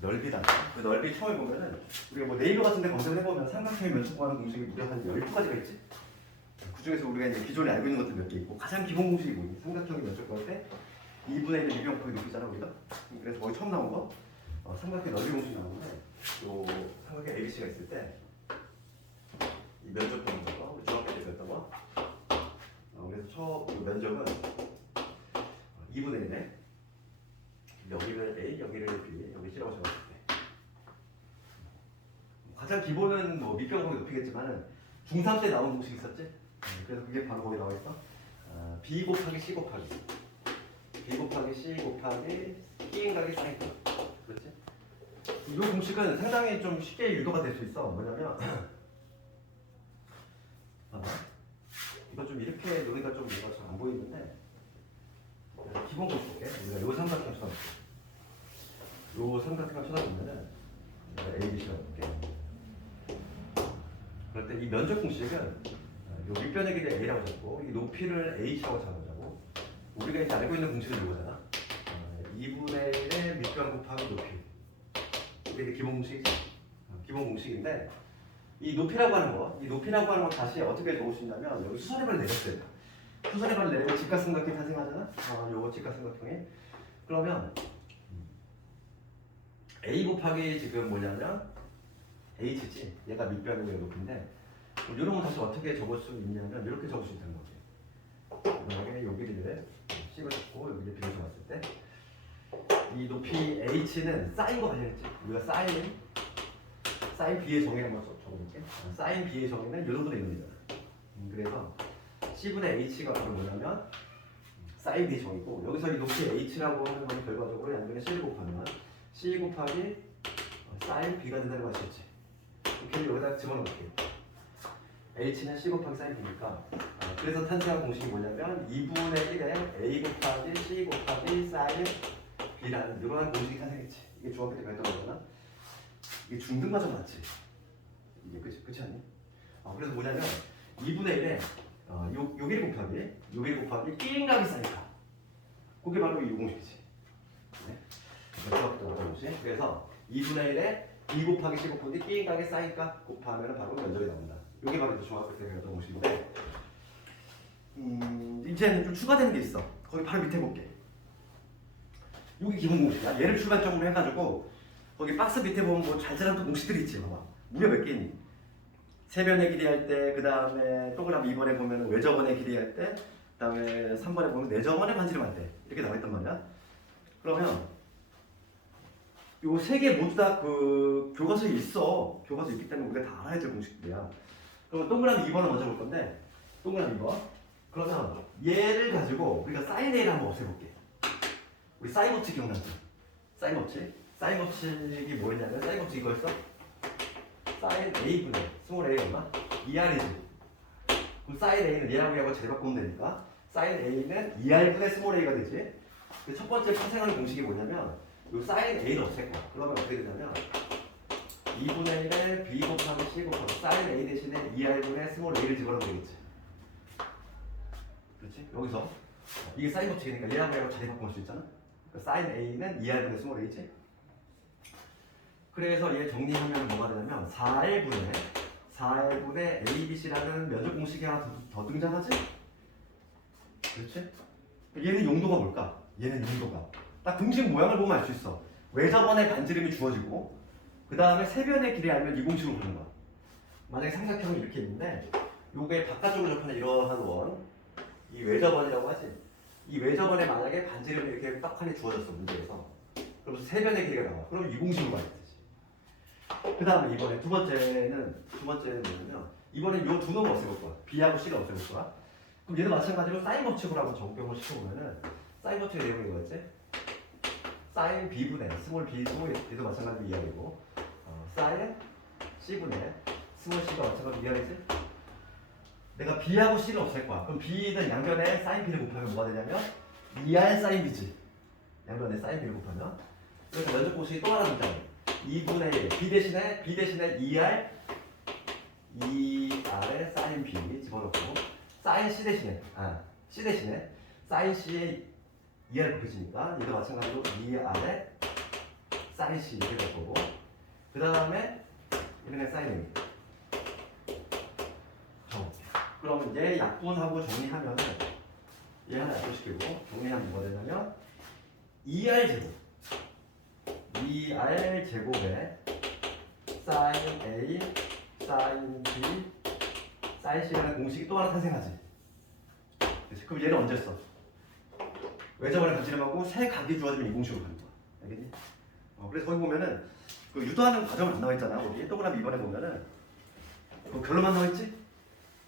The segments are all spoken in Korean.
넓이다. 그 넓이 처음에 보면은 우리가 뭐 네이버 같은 데 검색을 해보면 삼각형의 면적 구하는 공식이 무려 한 12가지가 있지. 그 중에서 우리가 이제 기존에 알고 있는 것들 몇 개 있고 가장 기본 공식이 뭐니? 삼각형의 면적 구할 때 2분의 1 미분 곱하기 높이잖아 우리가. 그래서 거기 처음 나온 거 삼각형 넓이 공식이 나오는데 요 삼각형 ABC가 있을 때 이 면적 구하는 거 우리 중학교 때 배웠던 거. 그래서 이 면적은 2분의 1에 여기를 A, 여기를 B, 여기 C라고 적었을 때 가장 기본은 뭐 밑변 곱하기 높이겠지만은 중3 때 나온 공식이 있었지? 그래서 그게 바로 거기 나와 있어. B 곱하기 C 곱하기 B 곱하기 C 곱하기 B인각이 사이드. 그렇지? 이 공식은 상당히 좀 쉽게 유도가 될 수 있어. 뭐냐면 봐봐. 이거 좀 이렇게 놓으니까 좀 뭔가 잘 안 보이는데 기본 공식 볼게. 우리가 요 삼각형 쳐다볼게. 요 삼각형 쳐다보면은 A, B, C라고 볼게. 그럴 때 이 면적 공식은 요 밑변의 길이 A라고 잡고 이 높이를 H라고 잡아보자고. 우리가 이제 알고 있는 공식은 이거잖아. 2분의 1의 밑변 곱하기 높이. 이게 기본 공식이지. 기본 공식인데 이 높이라고 하는 거, 이 높이라고 하는 거 다시 어떻게 적을 수 있냐면 여기 수선해발을 내렸어요. 수선해발을 내리면 직각삼각형이 탄생하잖아. 요거 직각삼각형이. 그러면 A 곱하기 지금 뭐냐면 H지. 얘가 밑변의 높이인데 이런 거 다시 어떻게 적을 수 있냐면 이렇게 적을 수 있다는 거지. 만약에 여기를 C를 잡고 여기를 B를 잡았을 때 이 높이 H는 사인과 관련했지. 우리가 사인 B의 정의 한번 적어볼게. 사인 B의 정의는 이 정도 되는 거잖아. 그래서 C분의 H가 바로 뭐냐면 사인 B의 정의고 여기서 이 높이 H라고 하는 건 결과적으로 양변에 C를 곱하면 C 곱하기 사인 B가 된다는 거 아시겠지? 이렇게 여기다 집어넣을게. H는 C 곱하기 사인 B니까 그래서 탄생한 공식이 뭐냐면 2분의 1에 A 곱하기 C 곱하기 사인 B라는 이런 공식이 탄생했지. 이게 중학교 때 배웠던 거잖아. 이게 중등 과정 맞지? 이게 그렇지 않니? 그래서 뭐냐면 2분의 1에 요길 곱하기 B인각이 쌓일까? 그게 바로 이 공식이지. 네? 중학교 때 배웠던 공식. 그래서 2분의 1에 B 곱하기 C 곱하기 B인각이 쌓일까? 곱하면 바로 면적이 나온다. 이게 바로 중학교 때 배웠던 공식인데 이제는 좀 추가되는 게 있어. 거기 바로 밑에 볼게. 이게 기본 공식이야. 얘를 출발점으로 해가지고 거기 박스 밑에 보면 뭐 잘잘한 공식들이 있지. 봐봐. 무려 몇 개 있니? 세변의 길이 할 때, 그 다음에 동그라미 2번에 보면 외접원의 길이 할 때, 그 다음에 3번에 보면 내접원의 반지름 할 때. 이렇게 나와 있단 말이야. 그러면 요 세 개 모두 다 그 교과서에 있어. 교과서에 있기 때문에 우리가 다 알아야 될 공식들이야. 그러면 동그라미 2번을 먼저 볼 건데, 동그라미 2번. 그러면 얘를 가지고 우리가 사인 A를 한번 없애볼게. 우리 사인 법칙 기억나죠? 사인 법칙. 사인 법칙이 뭐였냐면 사인 법칙 이거였어? 사인 A분의 스몰 A 얼마? 2R이지. 그럼 사인 A는 얘하고 얘하고 제일 바꾸면 되니까 사인 A는 2R분의 스몰 A가 되지. 첫 번째 탄생하는 공식이 뭐냐면 요 사인 A를 없앨 거야. 그러면 어떻게 되냐면 2분의 1에 B 곱하기 C 곱하기 사인 A 대신에 2R분의 스몰 A를 집어넣으면 되겠지. 그렇지? 여기서 이게 사인 법칙이니까 얘하고 얘하고 자리 바꿀 수 있잖아. 사인 A는 2R분의 스몰 A지. 그래서 얘 정리하면 뭐가 되냐면 4L분의 ABC라는 면적 공식이 하나 더 등장하지? 그렇지? 얘는 용도가 뭘까? 얘는 용도가 딱 공식 모양을 보면 알 수 있어. 외접원의 반지름이 주어지고 그 다음에 세변의 길이 알면 이 공식으로 보는 거야. 만약에 삼각형이 이렇게 있는데 요게 바깥쪽으로 접하는 이러한 원, 이 외접원이라고 하지. 이 외접원에 만약에 반지름이 이렇게 떡하니 주어졌어 문제에서. 그럼 세변의 길이가 나와. 그럼 이 공식으로 가야 되지. 그 다음에 이번에 두 번째는 뭐냐면 이번엔 요 두 놈을 없애볼 거야. B하고 C를 없애볼 거야. 그럼 얘도 마찬가지로 사인 법칙으로 한번 적용을 시켜보면은 사인 법칙의 내용이 이거였지? 사인 B분의 스몰 B 스몰 얘도 마찬가지로 이하이고 사인 C분의 스몰 C가 마찬가지로 이하이지? 내가 B하고 C를 없앨 거야. 그럼 B는 양변에 사인 B를 곱하면 뭐가 되냐면 2R 사인 B지. 양변에 사인 B를 곱하면 그래서 면적 공식이 또 하나 등장해. 2분의 1 B 대신에 2R 사인 B 집어넣고 사인 C 대신에 사인 C에 2R 곱해지니까 얘도 마찬가지로 2R에 사인 C 이렇게 될 거고 그 다음에 얘는 사인 A 그럼 얘 약분하고 정리하면은 얘 하나 약분시키고 정리하면 뭐가 되냐면 2R 제곱에 사인 A 사인 B 사인 C라는 공식이 또 하나 탄생하지. 그럼 얘는 언제 써? 외접원의 반지름하고 세 각이 주어지면 이 공식으로 가는 거야. 알겠니? 그래서 거기 보면은 그 유도하는 과정은 안 나와 있잖아. 우리 동그라미 이번에 보면은 그 결론만 나와 있지?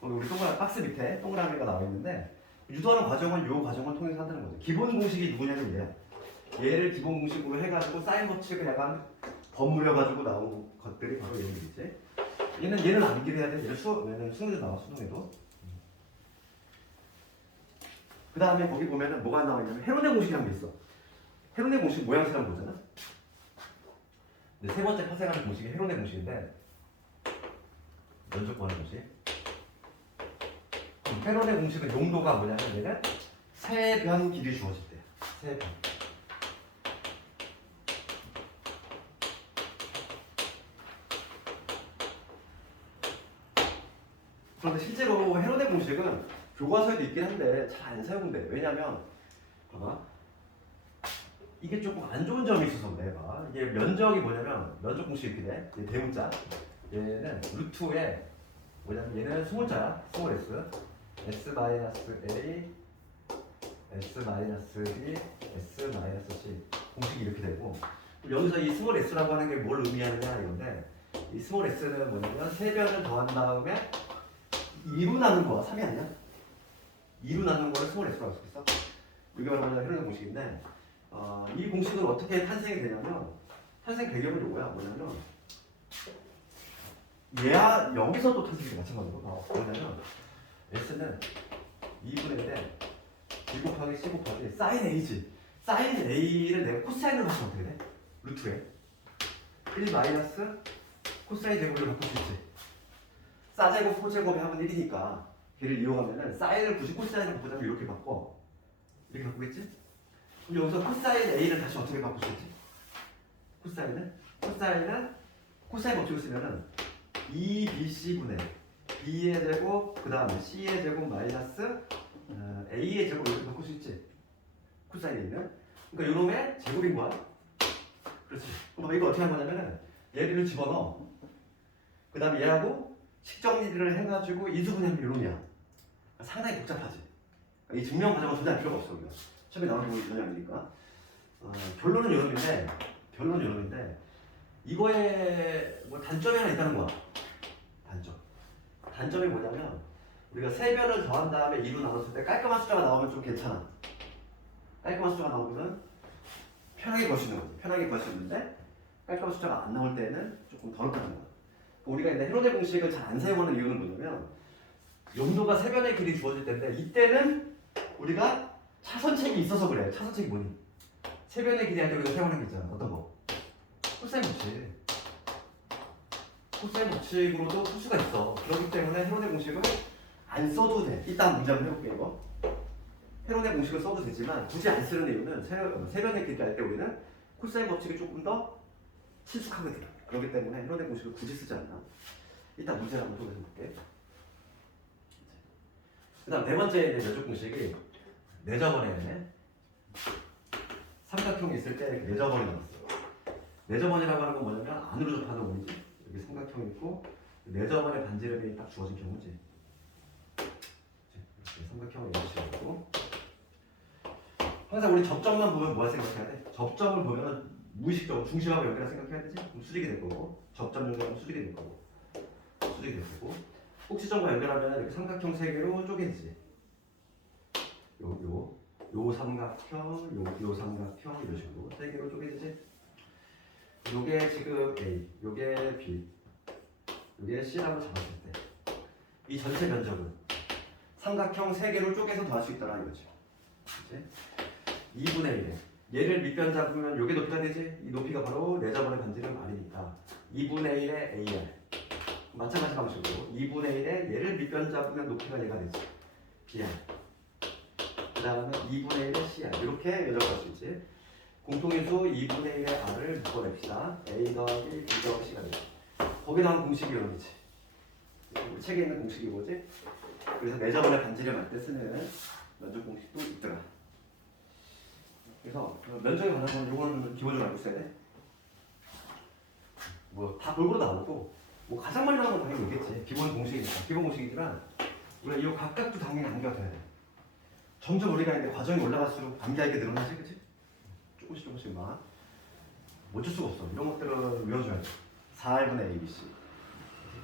거기 우리 동그라미 박스 밑에 동그라미가 나와 있는데 유도하는 과정은 요 과정을 통해서 한다는 거죠. 기본 공식이 누구냐면 얘야. 얘를 기본 공식으로 해가지고 사인 법칙을 약간 버무려가지고 나온 것들이 바로 얘네들이지. 얘는 암기를 해야 돼. 얘는 수능에도 나와 수능에도. 그 다음에 거기 보면은 뭐가 나와 있냐면 헤로네 공식이라는 게 있어. 헤로네 공식 모양새랑 보잖아. 근데 세 번째 파생하는 공식이 헤로네 공식인데 면적 구하는 공식. 헤로네 공식은 용도가 뭐냐면 얘는 세변 길이 주어질 때. 세변. 그런데 실제로 헤로네 공식은 교과서에도 있긴 한데 잘 안 사용돼. 왜냐면 봐봐. 이게 조금 안 좋은 점이 있어서 그래. 봐. 이게 면적이 뭐냐면 면적 공식이 이렇게 돼. 얘 대문자. 얘는 루트에 뭐냐면 얘는 소문자야. 스몰 s. s-a s-b s-c 공식이 이렇게 되고 여기서 이 스몰 s라고 하는 게 뭘 의미하느냐 이건데 이 스몰 s는 뭐냐면 세 변을 더한 다음에 2로 나눈 거야. 3이 아니야? 2로 나눈 거를 스몰 s라고 할 수 있어. 이게 바로 헤로네 공식인데 이 공식은 어떻게 탄생이 되냐면 탄생 배경은 요거야. 뭐냐면 얘야 여기서도 탄생이 마찬가지로 뭐냐면 s는 2분의 1에 b 곱하기 c 곱하기 사인 a지. 사인 a를 내가 코사인으로 바꾸면 어떻게 돼? 루트에 1 마이너스 코사인 제곱을 바꿀 수 있지. 사제곱 코제곱에 하면 1이니까 걔를 이용하면은 사인을 굳이 코사인으로 바꾸자면 이렇게 바꿔. 이렇게 바꾸겠지? 그럼 여기서 코사인 a를 다시 어떻게 바꿀 수 있지? 코사인은 코사인 법칙을 쓰면은 2bc분의 b의 제곱 그 다음에 c의 제곱 마이너스 a의 제곱 이렇게 바꿀 수 있지. 코사인 a는 그러니까 요놈의 제곱인 거야. 그렇지. 그럼 이거 어떻게 한 거냐면은 얘를 집어넣어. 그 다음에 얘하고 식정리를 해가지고 인수분해하면 요놈이야. 상당히 복잡하지. 이 증명 과정은 전혀 필요가 없어. 우리가 처음에 나오는 건 전혀 아니니까. 결론은 요놈인데 이거에 뭐 단점이 하나 있다는 거야. 단점이 뭐냐면 우리가 세 변을 더한 다음에 2로 나눴을 때 깔끔한 숫자가 나오면 좀 괜찮아. 깔끔한 숫자가 나오면 편하게 구할 수 있는 거지. 편하게 구할 수 있는데 깔끔한 숫자가 안 나올 때는 조금 더럽다는 거야. 우리가 이제 헤로네 공식을 잘 안 사용하는 이유는 뭐냐면 용도가 세 변의 길이 주어질 때인데 이때는 우리가 차선책이 있어서 그래. 차선책이 뭐니? 세 변의 길이 할 때 우리가 사용하는 게 있잖아. 어떤 거? 코사인 법칙. 코사인 법칙으로도 풀 수가 있어. 그렇기 때문에 헤로네 공식을 안 써도 돼. 이따 문제 한번 해볼게 이거. 헤로네 공식을 써도 되지만 굳이 안 쓰는 이유는 세 변의 길이 할 때 우리는 코사인 법칙이 조금 더 친숙하거든. 그렇기 때문에 헤로네 공식을 굳이 쓰지 않나. 이따 문제를 한번 또 해볼게. 그 다음 네 번째 면적 공식이 내저번에 삼각형이 있을 때 내저번이 나왔어. 내저번이라고 하는 건 뭐냐면 안으로 접하는 원이지. 여기 삼각형이 있고 내저번의 반지름이 딱 주어진 경우지. 삼각형을 이런 식으로 있고 항상 우리 접점만 보면 뭐라 생각해야 돼? 접점을 보면 무의식적으로 중심하고 연결할 생각해야 되지? 그럼 수직이 될 거고 접점 연결하면 수직이 될 거고 꼭지점과 연결하면 이렇게 삼각형 세 개로 쪼개지지. 요 삼각형, 요 삼각형 이런 식으로 세 개로 쪼개지지. 요게 지금 A, 요게 B, 요게 C라고 잡았을 때 이 전체 면적은 삼각형 세 개로 쪼개서 더할 수 있다라 이거지. 그치? 2분의 1에 얘를 밑변 잡으면 요게 높이가 되지. 이 높이가 바로 내저번의 반지름 R이니까 2분의 1에 AR 마찬가지 방식으로 2분의 1에 얘를 밑변 잡으면 높이가 얘가 되지. BR 그 다음에 2분의 1에 CR 이렇게 면적을 할 수 있지. 공통인수 2분의 1의 r을 묶어냅시다. a 더하기 b 더하기 c가 되죠. 거기 나온 공식이 이런 거지. 우리 책에 있는 공식이 뭐지? 그래서 매저번에 반지름 할 때 쓰는 면적 공식도 있더라. 그래서 면적에 관한 건 이거는 기본적으로 알고 있어야 돼. 뭐 다 골고루 나오고 뭐 가장 많이 나오는 건 당연히 있겠지. 기본 공식이니까. 기본 공식이지만 우리가 이 각각도 당연히 암기가 돼. 점점 우리가 이제 과정이 올라갈수록 암기하게 늘어나지, 그치? 조금씩만. 어쩔 수가 없어. 이런 것들은 외워줘야 돼. 4분의 ABC.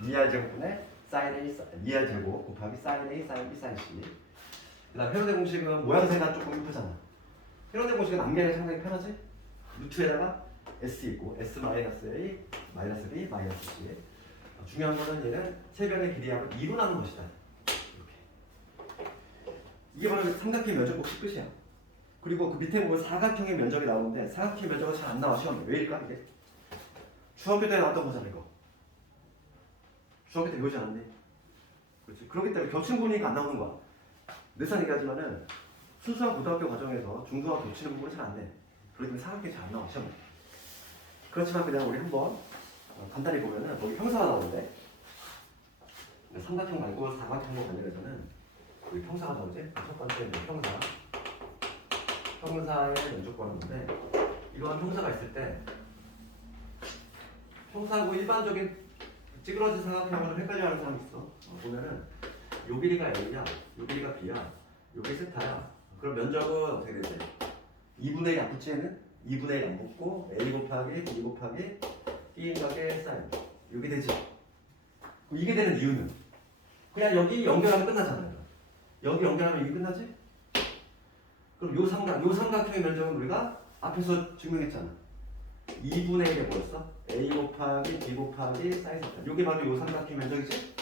2R 제곱분의 sin A, 2R 제곱 곱하기 sin A, sin B, sin C. 그 다음 헤로데 공식은 모양새가 조금 이쁘잖아. 헤로데 공식은 암기하기 상당히 편하지? 루트에다가 S 있고 S 마이너스 A, 마이너스 B, 마이너스 C. 중요한 거는 얘는 세변의 길이하고 2로 나눈 것이다. 이렇게. 이게 바로 삼각형 면적 공식 끝이야. 그리고 그 밑에 보면 사각형의 면적이 나오는데 사각형의 면적은 잘 안 나와 시험에. 왜일까 이게? 중학교 때 나왔던 거잖아 이거. 중학교 때 배우지 않았니? 그렇지. 그렇기 때문에 겹친 부분이니까 안 나오는 거야. 늘상 얘기하지만은 순수한 고등학교 과정에서 중등하고 겹치는 부분은 잘 안 돼. 그렇기 때문에 사각형이 잘 안 나와 시험에. 그렇지만 그냥 우리 한번 간단히 보면은 거기 평사가 나오는데 삼각형 말고 사각형과 관련해서는 우리 평사가 나오지. 첫 번째 평사. 평사의 면적 구하는데 이러한 평사가 있을 때 평사하고 일반적인 찌그러진 사각형을 헷갈려하는 사람이 있어. 보면은 요 길이가 A야, 요 길이가 B야, 요게 세타야. 그럼 면적은 어떻게 되지? 2분의 1 안 붙지 얘는? 2분의 1 안 붙고 A 곱하기 B 곱하기 B인각의 사인 요게 되지. 그럼 이게 되는 이유는 그냥 여기 연결하면 끝나잖아요. 여기 연결하면 이게 끝나지? 그럼 요 삼각형의 면적은 우리가 앞에서 증명했잖아. 2분의 1에 뭐였어? A 곱하기 B 곱하기 사인 세타. 요게 바로 요 삼각형 면적이지?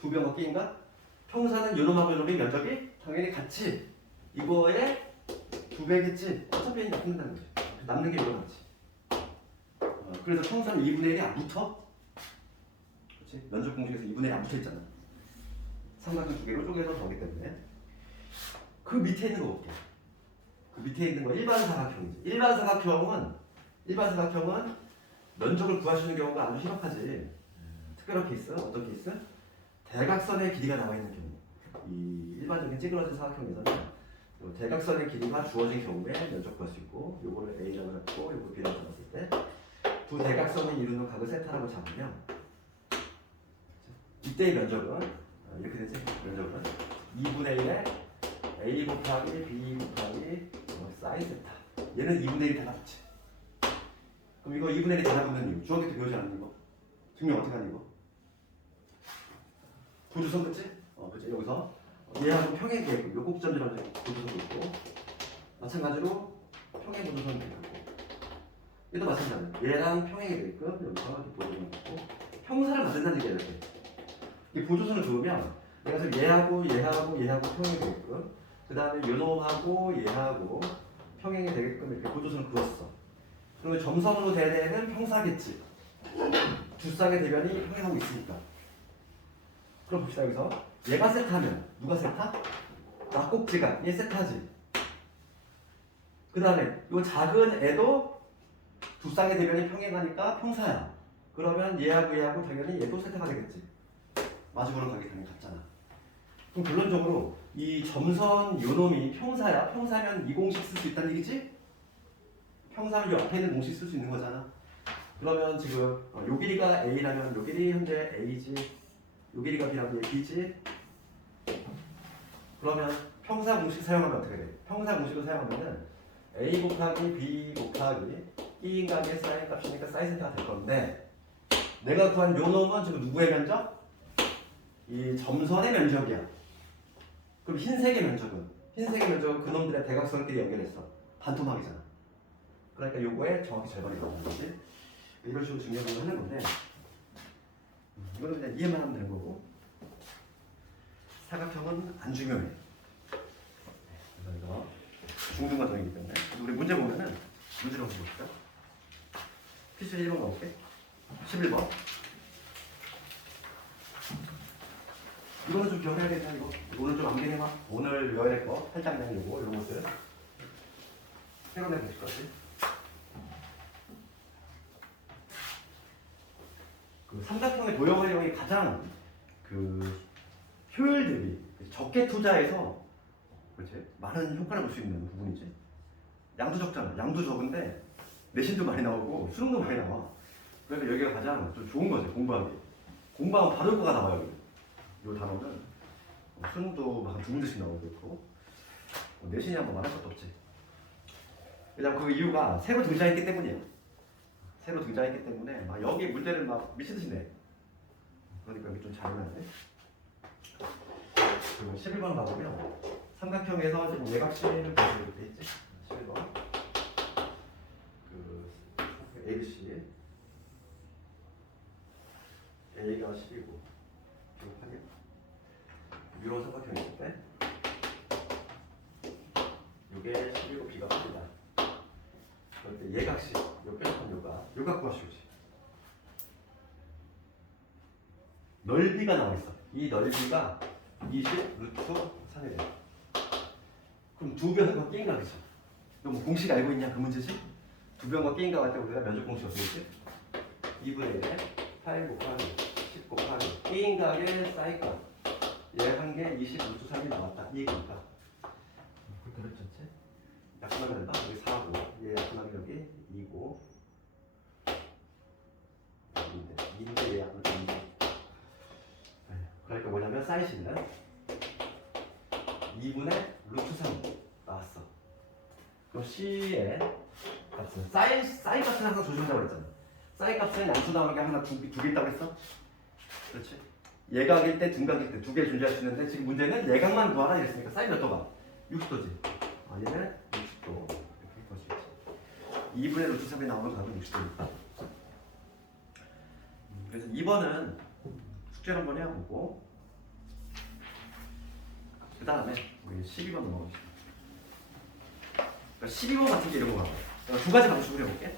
두 변과 끼인가? 평사는 요놈하고 요놈의 면적이 당연히 같이 이거에 두 배겠지. 어차피 남는다는 거지. 남는 게 이거 맞지. 그래서 평사는 2분의 1이 안 붙어. 그렇지? 면적 공식에서 2분의 1이 안 붙어 있잖아. 삼각형 두 개로 쪼개서 나오기 때문에. 그 밑에 있는 거 볼게. 그 밑에 있는 거 일반 사각형이지. 일반 사각형은 면적을 구할 수 있는 경우가 아주 희박하지. 특별한 케이스, 어떤 케이스? 대각선의 길이가 나와 있는 경우. 이 일반적인 찌그러진 사각형에서는 대각선의 길이가 주어진 경우에 면적 구할 수 있고, 요거를 A라고 잡고, 요거 B라고 잡았을 때, 두 대각선을 이루는 각을 세타라고 잡으면, 이때의 면적은 이렇게 되지. 면적은 2분의 1에 A 곱하기 B 곱하기 사인 세타. 얘는 2분의 1이 달라붙지. 그럼 이거 2분의 1이 달라붙는 이유. 중학교 때 배우지 않은 이거. 증명 어떻게 하는 이거? 고주선 그치? 그치. 여기서 얘하고 평행 계획. 요 꼭지점이라고 고주선도 있고. 마찬가지로 평행 고주선도 있고. 얘도 마찬가지. 얘랑 평행이 되게끔 여기서 이렇게 보조선이 있고. 평사를 만든다는 얘기야 이렇게. 이 보조선을 그으면 내가 지금 얘하고 평행이 되게끔 그 다음에 요놈하고 얘하고 평행이 되게끔 이렇게 보조선을 그었어. 그러면 점선으로 돼야 되는 평사겠지. 두 쌍의 대변이 평행하고 있으니까. 그럼 봅시다. 여기서 얘가 세타면 누가 세타? 낙꼭지가 얘 세타지. 그 다음에 이 작은 애도 두 쌍의 대변이 평행하니까 평사야. 그러면 얘하고 당연히 얘도 세타가 되겠지. 마주보는 각이 당연히 같잖아. 그럼 결론적으로 이 점선 요놈이 평사야. 평사면 이 공식 쓸 수 있다는 얘기지? 평사면 이 옆에 있는 공식 쓸 수 있는 거잖아. 그러면 지금 요 길이가 A라면 요 길이 현재 A지. 요 길이가 B라면 얘 B지. 그러면 평사 공식 사용하면 어떻게 돼? 평사 공식을 사용하면은 A 곱하기 B 곱하기 B인각의 사인 값이니까 사인 세타가 될 건데 내가 구한 요 놈은 지금 누구의 면적? 이 점선의 면적이야. 그럼 흰색의 면적은? 흰색의 면적은 그놈들의 대각선끼리 연결했어. 반토막이잖아. 그러니까 요거의 정확히 절반이 나오는 거지. 이런 식으로 증명을 하는 건데 이거는 그냥 이해만 하면 되는 거고 사각형은 안 중요해. 그래서 이거 중등 과정이기 때문에 우리 문제 보면은 문제를 한번 볼게요. 피스 1번 가볼게. 11번. 이거는 좀 기억해야겠다. 이거 오늘 좀 암기해봐. 오늘 외워야 될 거. 할당량 요거 이런 것들. 세로의 공식까지. 그 삼각형의 도형 활용이 가장 그 효율 대비 적게 투자해서 그렇지 많은 효과를 볼 수 있는 부분이지. 양도 적잖아. 양도 적은데 내신도 많이 나오고 수능도 많이 나와. 그래서 여기가 가장 좀 좋은 거지 공부하기. 공부하면 바로 효과가 나와요. 이 단어는 수능도 막 두 문제씩 나오고 있고 내신이 한번 말할 것도 없지. 왜냐면 그 이유가 새로 등장했기 때문이에요. 새로 등장했기 때문에 막 여기 문제를 막 미치듯이 내. 그러니까 이게 좀 잘해야 돼. 그리고 11번 가보면 삼각형에서 지금 외곽실을 보시면 돼 있지. 11번 그 ABC A가 10이고 기억하게 이런 삼각형이 있을 때 이게 10이고 B가 8이다. 그럴 때 예각식 요 빼놓은 요각 구하시오지. 넓이가 나와 있어. 이 넓이가 20 루트 3이래. 그럼 두 변과 게임 가겠죠. 너 뭐 공식 알고 있냐 그 문제지? 두 변과 게임 가갈 때 우리가 면적 공식 어떻게 했지? 2분의 1에 8 곱하기 10 곱하기 게임 가의 사이값 얘 한 개 20 루트 3이 나왔다. 이 얘기니까. 그렇게 그랬지? 약분하면 된다. 여기 4고 얘 약분하면 여기 2고 2인데 얘 약분 2인데 그러니까 뭐냐면 사이즈는 2분의 루트 3 나왔어. 그럼 C의 값은 사인 값은 항상 조심하자고 그랬잖아. 사인 값은 양수 나오는 게 항상 두 개 있다고 했어? 그렇지? 예각일 때, 둔각일 때 두 개 존재할 수 있는데 지금 문제는 예각만 구하라 이랬으니까 사인 몇 도가? 60도지. 얘는 60도 이렇게 볼 수 있지. 2분의 루트 3이 나오는 값은 60도니까. 그래서 2번은 숙제를 한번 해보고 그 다음에 우리 12번 넘어가겠습니다. 그러니까 12번 같은 게 이런 거 같아요. 두 가지 방식으로 해볼게.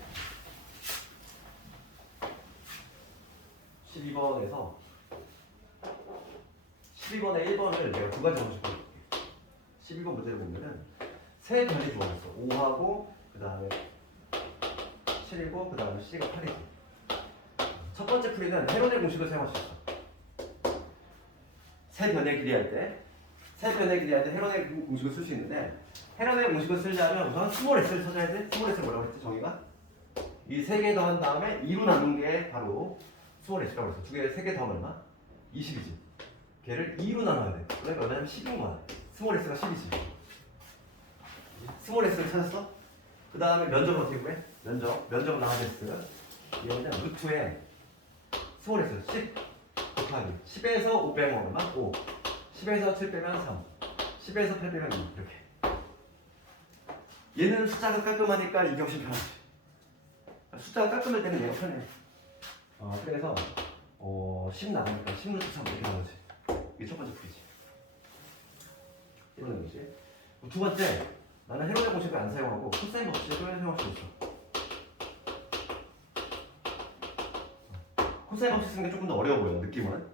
12번에서 12번에 1번을 내가 두 가지 방식으로 해볼게. 12번 문제를 보면은 세 변이 들어왔어. 5하고 그 다음에 7이고 그 다음에 C가 8이지. 첫 번째 풀이는 헤론의 공식을 사용할 수 있어. 세 변의 길이 할 때, 헤론의 공식을 쓸 수 있는데, 헤론의 공식을 쓰려면 우선 스몰 s를 찾아야 돼. 스몰 s 뭐라고 했지, 정의가? 이 세 개 더한 다음에 2로 나눈 게 바로 스몰 s라고 했어. 두 개, 세 개 더하면 얼마? 20이지. 걔를 2로 나눠야 돼. 그러니까 얼마냐면 10인 거야. 스몰 s가 10이지. 스몰 s를 찾았어? 그 다음에 면적은 어떻게 구해? 면적은 나와됐어. 얘는 루트에 스몰 s 10 곱하기 10에서 5 빼면 얼마? 5 10에서 7 빼면 3 10에서 8 빼면 2 이렇게. 얘는 숫자가 깔끔하니까 이게 훨씬 편하지. 숫자가 깔끔할 때는 얘가 편해. 그래서 10 나가니까 10 루트 3 이렇게 나오지. 이게 첫 번째 풀이지. 이런 거지. 두 번째, 나는 헤론의 공식을 안 사용하고 코사인 법칙을 사용할 수 있어. 코사인 법칙 쓰는 게 조금 더 어려워 보여, 느낌은.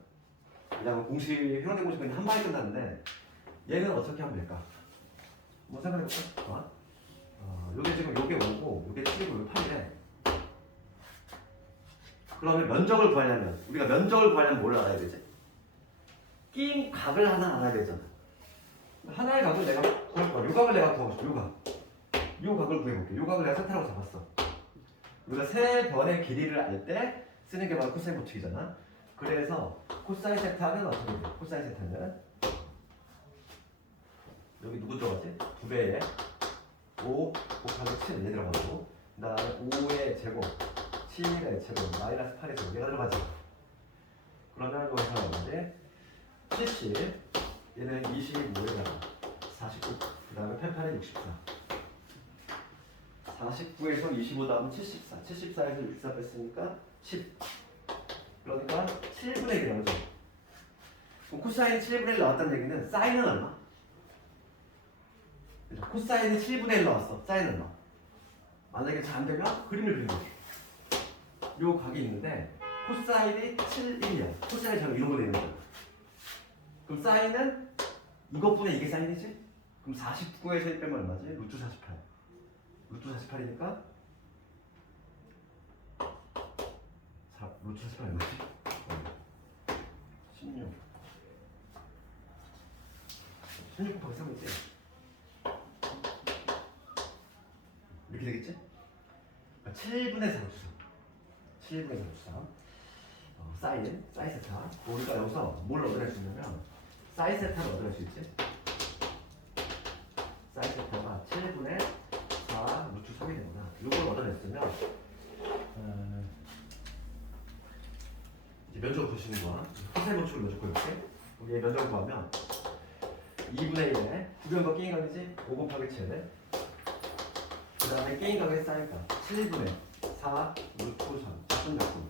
왜냐면 헤론의 공식은 한 방에 끝나는데 얘는 어떻게 하면 될까? 뭐 생각해볼까? 요게 지금 요게 5고 요게 7이고 요게 8이래. 그러면 면적을 구하려면 우리가 면적을 구하려면 뭘 알아야 되지? 끼인 각을 하나 알아야 되잖아. 하나의 각을 내가 구할 거야. 요 각을 내가 구하고 싶어. 요 각을 구해볼게. 요 각을 내가 세타라고 잡았어. 우리가 세 변의 길이를 알 때 쓰는 게 바로 코사인 법칙이잖아. 그래서 코사인 세타는 어떻게 돼? 코사인 세타는 여기 누구 들어가지? 2배에 5 곱하기 7 얘 들어가고 그 다음에 5의 제곱 7의 제곱 마이너스 8의 제곱 얘가 들어가지. 그러면 여기서 나오는데 70 얘는 25에다가 49 그 다음에 88에 64 49에서 25 다음 74 74에서 64 뺐으니까 10 그러니까 7분의 1이 나오죠. 그럼 코사인이 7분의 1 나왔다는 얘기는 사인은 얼마? 코사인이 7분의 1 나왔어. 사인은 얼마? 만약에 잘 안되면 그림을 그리는 거지. 요 각이 있는데 코사인이 7, 1이야. 코사인이 잘 이런 거 내는 거야. 그럼 사인은 이것분의 이게 사인이지? 그럼 49에서 1 빼면 얼마지? 루트 48. 루트 48이니까 루트 48 얼마지? 16 16 곱하기 3이지? 이렇게 되겠지? 7분의 4 루트 3 7분의 4 루트 3 사인 세타 우리가 여기서 뭘 얻어낼 수 있냐면 사인 세타를 얻어낼 수 있지? 사인 세타가 7분의 4 루트 3이 되구나. 이걸 얻어냈으면 이제 면적을 보시는 거야. 화살 법칙을 면적 구해볼게. 우리 면적을 구하면 2분의 1에 구변과 게임 가격이지? 5 곱하기 7에 그 다음에 게임 가격의 사인가 7분의 4 루트 3 같은 약분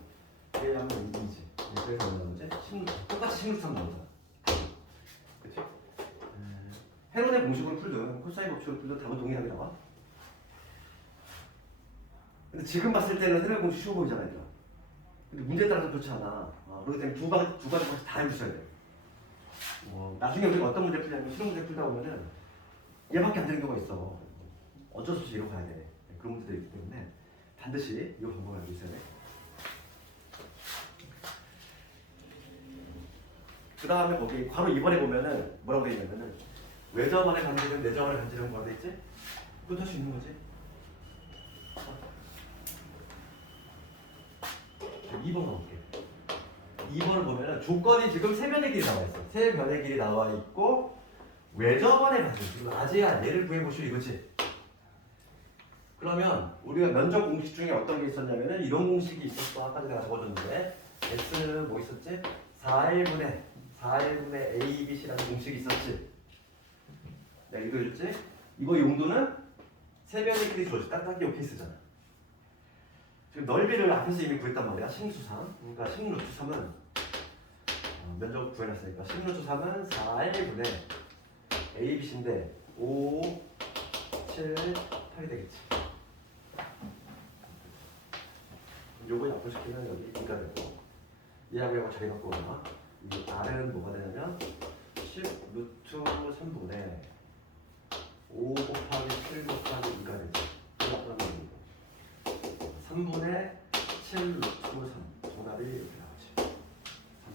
얘 하면 2이지. 그래서 얼마 나오지? 16, 똑같이 16 나오잖아. 그치? 헤론의 공식으로 풀든 코사인 법칙으로 풀든 답은 동일하게 나와. 근데 지금 봤을 때는 헤론의 공식 쉬워 보이잖아, 얘들아. 근데 문제에 따라서 그렇지 않아. 그렇기 때문에 두 가지 방식 다 해주셔야 돼. 나중에 우리가 어떤 문제 풀냐면 실험 문제 풀다 보면은 얘밖에 안 되는 경우가 있어. 어쩔 수 없이 이러고 가야 돼. 그런 문제들이 있기 때문에 반드시 이 방법을 알고 있어야 돼. 그 다음에 거기 괄호 2번에 보면은 뭐라고 되어 있냐면은 외접원의 반지름, 내접원의 반지름 뭐라고 되어 있지? 그것도 할 수 있는 거지. 2번 가볼게. 2번을 보면은 조건이 지금 세 변의 길이 나와 있어. 세 변의 길이 나와 있고 외접원의 반지름, 지금 아재야 얘를 구해보시오 이거지. 그러면 우리가 면적 공식 중에 어떤 게 있었냐면은 이런 공식이 있었어. 아까 내가 적어줬는데 x는 뭐 있었지? 4일분의 a, b, c라는 공식이 있었지. 내가 읽어줬지? 이거 용도는 세 변의 길이 주어지. 딱딱이 요 케이스잖아. 지금 넓이를 앞에서 이미 구했단 말이야. 심수상. 그러니까 10루트 3은 면적 구해놨으니까 10루트 3은 4일분의 a, b, c인데 5, 7, 8이 되겠지. 요거 약분시키면 여기 2가 되고 얘하고 얘하고 자리 바꾸거나 이 R은 뭐가 되냐면 10 루트 3분의 5 곱하기 7 곱하기 2가 되지. 3분의 7 루트 3 정답이 이렇게 나오지.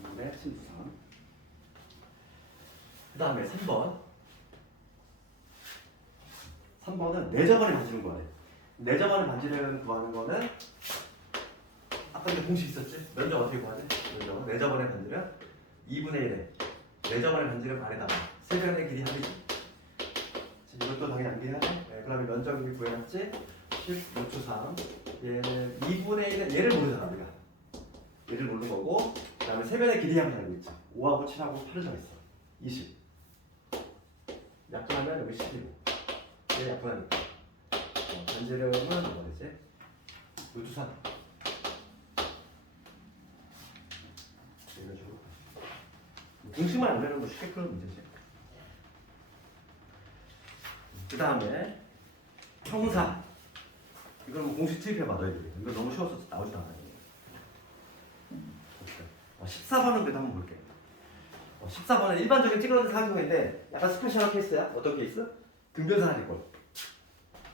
3분의 7 루트 3. 그 다음에 3번은 내접원의 반지름 구하래. 내접원의 반지름 구하는 거는 아까 이제 공식 있었지? 면적 어떻게 구하지? 면적 내접원의 반지름 2분의 1에 내접원의 반지름 아래다가 세 변의 길이 합이지. 이것도 당연히 암기해야 돼. 네, 그러면 면적이 구해놨지? 10 루트 3 얘는 2분의 1에 얘를 모르잖아 우리가. 얘를 모르는 거고 그 다음에 세 변의 길이 합을 알고 있지. 5하고 7하고 8을 정했어. 20 약분하면 여기 11이고 얘 약분하니까 반지름은 뭐가 되지? 루트 3 이런 식으로 공식만 알면 뭐 쉽게 푸는 문제지. 그 다음에 형사 이건 뭐 공식 투입해봐 너희들이. 이거 너무 쉬워서 나오지도 않아요. 14번은 그래도 한번 볼게. 14번은 일반적인 찌그러진 사각형인데 약간 스페셜한 케이스야. 어떤 케이스? 등변사다리꼴.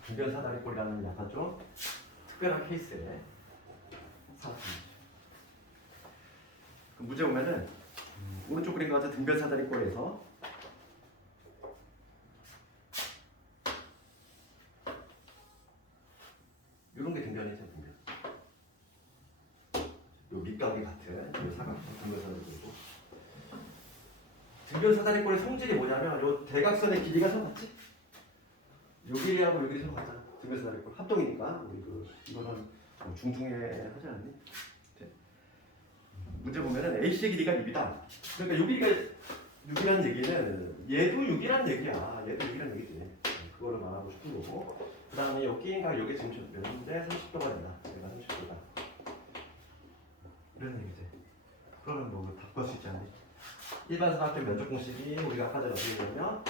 등변사다리꼴이라는 약간 좀 특별한 케이스에 사각형이지. 그 문제 보면은 오른쪽 그림과 같은 등변사다리꼴에서 이런 게 등변이죠. 등변. 요 밑각이 같은 요 사각형 등변사다리꼴이고 등변사다리꼴의 성질이 뭐냐면 요 대각선의 길이가 서로 같지? 요 길이하고 요 길이 서로 같잖아. 등변사다리꼴 합동이니까 우리 이거는 중중에 하지 않니? 문제 보면은 AC의 길이가 6이다. 그러니까 6이라는 얘기는 얘도 6이라는 얘기야. 얘도 6이라는 얘기지. 그거를 말하고 싶은 거고. 그 다음에 여기인가 여기 지금 몇인데 30도가 된다. 얘가 30도다. 이런 얘기지. 그러면 뭐 답 구할 수 있지 않니? 일반 사각형 면적 공식이 우리가 아까 전에 어떻게 했냐면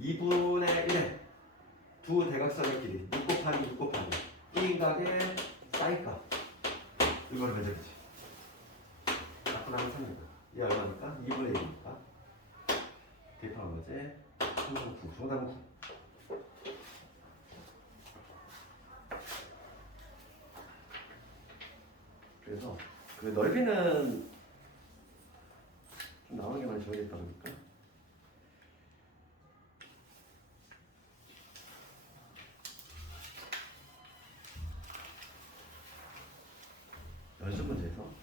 2분의 1에 두 대각선의 길이 6 곱하기 6 곱하기 B각의 사인값 이걸 면적이지. 나쁘다면 3이니까. 얘 얼마니까? 2분의 1이니까. 대입하는 거지. 정답은 9. 정답은 9. 그래서 그 넓이는 좀 나오는 게 많이 줘야겠다 보니까 연습 문제에서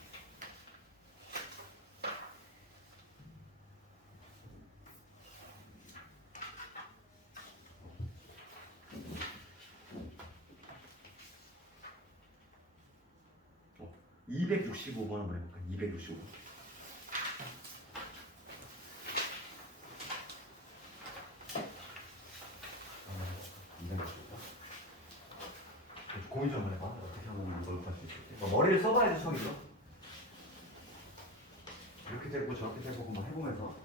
265번 한번 해볼까? 265. 고민 좀 해봐. 어떻게 하면 이걸 할 수 있을지. 머리를 써봐야지 수학이죠. 이렇게 되고 저렇게 되고 한번 해보면서.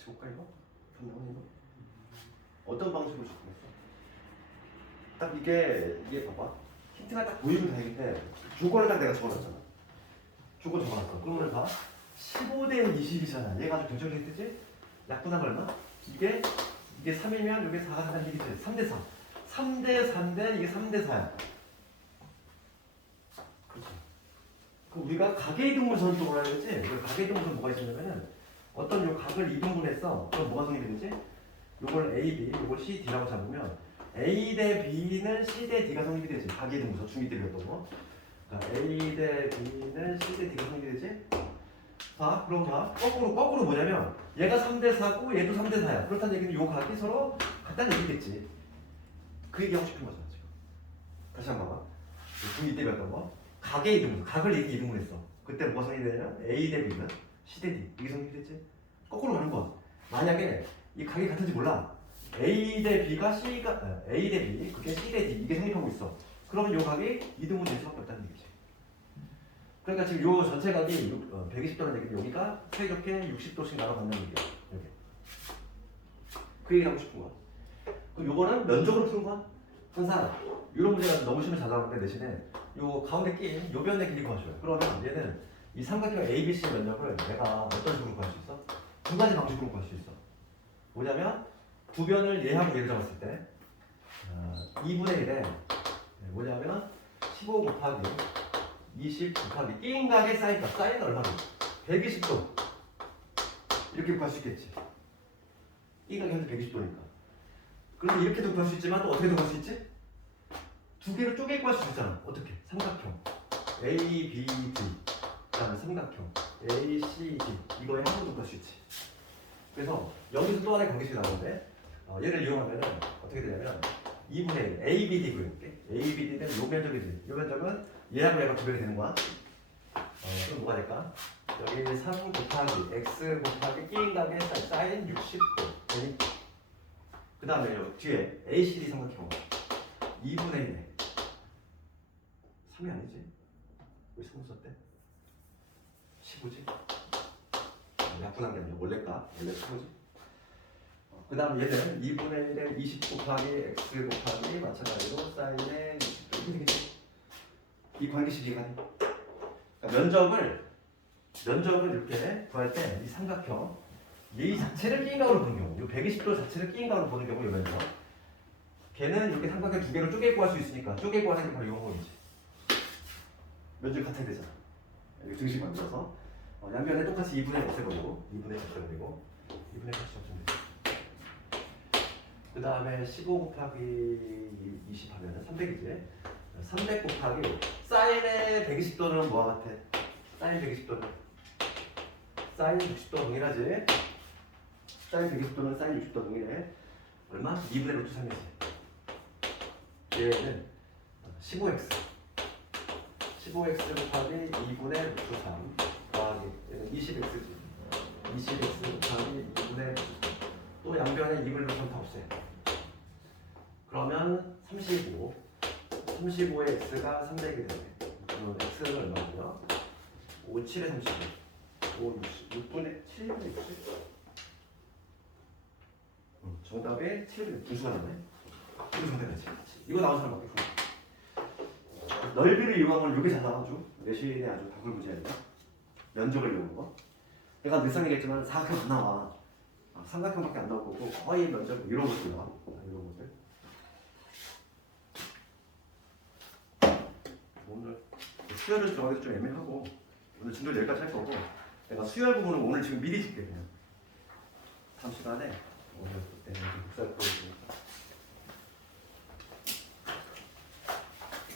같이 볼까 이거? 나오는 거? 어떤 방식으로 접근했어? 딱 이게 봐봐. 힌트가 딱 보이면 다행인데 조건을 딱 내가 적어놨잖아. 조건 적어놨어. 그러면 봐. 15대 20이잖아. 얘가 아주 결정적인 뜻이 약분하면 얼마? 이게 3이면 이게 4가 4가 1이지. 3대 4. 3대 4인데 이게 3대 4야. 그렇죠. 그 우리가 가계이등분선 쪽으로 해야 되지. 가계이등분선 뭐가 있었냐면은 어떤 요 각을 이등분했어. 그럼 뭐가 성립되지? 요걸 A, B, 요걸 C, D라고 잡으면 A 대 B는 C 대 D가 성립이 되지. 가계이등분선 중위 때 배웠던 거. 그러니까 A 대 B는 C 대 D가 성립이 되지. 자, 그럼 봐. 거꾸로 뭐냐면 얘가 3대 4고 얘도 3대 4야. 그렇다는 얘기는 요 각이 서로 같다는 얘기겠지. 그 얘기하고 싶은 거잖아 지금. 다시 한번 봐. 중2대였던 거. 각의 이등분, 각을 이렇게 이등분했어. 그때 뭐가 성립되냐면 A 대 B는 C 대 D. 이게 성립됐지? 거꾸로 가는 거야. 만약에 이 각이 같은지 몰라. A 대 B가 A 대 B, 그게 C 대 D 이게 성립하고 있어. 그러면 요 각이 이등분 될 수밖에 없다는 얘기지. 그러니까 지금 요 전체 각이 120도라는 얘기는 여기가 사이좋게 60도씩 날아간다는 얘기야. 여기. 그 얘기 하고 싶은 거야. 그럼 요거는 면적으로 푸는 거야. 항상 이런 문제가 너무 쉬면 잘 나오는데 대신에 요 가운데 끼인 요 변의 길이 구하셔요. 그러면 얘는 이 삼각형 ABC의 면적을 내가 어떤 식으로 구할 수 있어? 두 가지 방식으로 구할 수 있어. 뭐냐면 두 변을 예하고 얘를 잡았을 때 2분의 1에 뭐냐면 15 곱하기 20 곱하기 끼인 각의 사인값. 사인은 얼마나? 120도. 이렇게 구할 수 있겠지. 끼인 각이 현재 120도니까. 그런데 이렇게도 구할 수 있지만 또 어떻게도 구할 수 있지? 두 개를 쪼개 구할 수 있잖아. 어떻게? 삼각형 A, B, D 그다음에 삼각형 A, C, D 이거에 한번도 구할 수 있지. 그래서 여기서 또 하나의 관계식이 나오는데 얘를 이용하면 어떻게 되냐면 2분의 1 A, B, D 구해볼게. A, B, D는 요 면적이지. 요 면적은 얘하고 얘가 구별이 되는 거야. 그럼 뭐가 될까? 여기 3 곱하기 X 곱하기 끼인 각의 사인 60도 되니 그 다음에 뒤에 ACD 삼각형 2분의 1에 3이 아니지? 왜 3 썼대? 15지? 약분한 게 아니라 원래값 원래 15지? 그 다음 얘는 2분의 1에 20 곱하기 X 곱하기 마찬가지로 사인에 60도 이렇게 되겠지? 이 관계식이 가네. 그러니까 면적을 이렇게 구할 때 이 삼각형 이 자체를 끼인 각으로 보는 경우, 이 120도 자체를 끼인 각으로 보는 경우 이면서 걔는 이렇게 삼각형 두 개를 쪼개 구할 수 있으니까 쪼개 구하는 게 바로 이런 거지. 면적이 같아야 되잖아. 여기 등식 만들어서 양변에 똑같이 2분의 1 없애버리고 2분의 1 없애버리고 2분의 1 다시 없애면 되지. 그 다음에 15 곱하기 20 하면은 300이지. 300 곱하기 사인의 120도는 뭐와 같아? 사인 120도는 사인 60도 동일하지? 사인 120도는 사인 60도 동일해. 얼마? 2분의 루트 3이지. 얘는 15x 15x 곱하기 2분의 루트 3 더하기 얘는 20x지. 20x 곱하기 2분의 루트 3. 또 양변에 2분의 루트 3 다 없애. 그러면 35 35의 x가 300이 되네. 그럼 x는 얼마고요? 5, 7에 35 5, 60 6분의 7분의 60 정답에 7분의 분수가 나네. 이거 정답이지. 이거 나온 사람 맞겠고. 넓이를 이용하면 이게 잘 나와줘. 내신에 아주 답을 문제니까. 면적을 이용한 거. 내가 늘상 얘기했지만 사각형 안 나와. 삼각형밖에 안 나올 거고 거의 면적 이런 것들 나와. 이런 것들. 오늘 수열을 들어가기도 좀 애매하고 오늘 진도 여기까지 할 거고 내가 수열 부분은 오늘 지금 미리 줄게 그냥. 다음 시간에 오늘 그때는 복사할 거고.